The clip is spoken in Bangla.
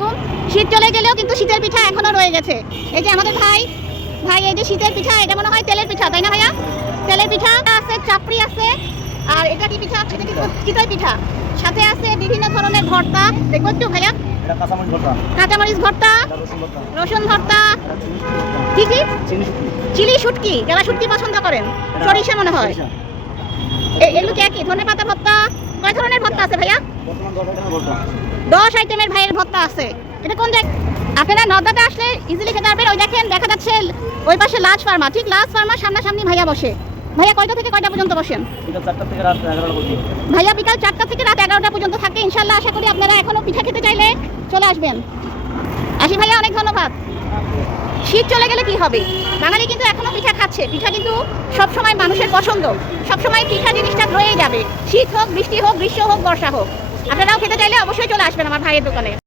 আলাইকুম। শীত চলে গেলেও কিন্তু শীতের পিঠা এখনো রয়ে গেছে। এই যে আমাদের ভাই এই যে শীতের পিঠা, এটা মনে হয় তেলের পিঠা, তাই না ভাইয়া? তেলের পিঠা আছে, চাপড়ি আছে, আর এটা কি পিঠা? এটা কিন্তু চিতই পিঠা। সাথে আছে বিভিন্ন ধরনের ভর্তা। দেখবো একটু ভাইয়া? কাঁচামরিচ ভর্তা, রসুন ভর্তা, কি কি চিলি শুটকি, যারা শুটকি পছন্দ করেন, সরিষা মনে হয়। এগুলো কি একই? ধনেপাতা ভর্তা। কয় ধরনের ভর্তা আছে ভাইয়া? 10 আইটেমের ভাইয়ের ভর্তা আছে। এটা কোন জায়গা? আপনারা নদাতে আসলে ইজিলি খেতে পারবেন। ওই দেখেন, দেখা যাচ্ছে ওই পাশে লাজ ফার্মা, ঠিক লাজ ফার্মার সামনাসামনি ভাইয়া বসে। ভাইয়া কয়টা থেকে কয়টা পর্যন্ত বসেন? ভাইয়া বিকাল 4টা থেকে রাত 11টা পর্যন্ত থাকে ইনশাল্লাহ। আশা করি আপনারা এখনো পিঠা খেতে চাইলে চলে আসবেন। আসি ভাইয়া, অনেক ধন্যবাদ। শীত চলে গেলে কি হবে? বাঙালি কিন্তু এখনো পিঠা খাচ্ছে। পিঠা কিন্তু সবসময় মানুষের পছন্দ। সবসময় পিঠা জিনিসটা রয়েই যাবে। শীত হোক, বৃষ্টি হোক, গ্রীষ্ম হোক, বর্ষা হোক। আপনারাও খেতে চাইলে অবশ্যই চলে আসবেন আমার ভাইয়ের দোকানে।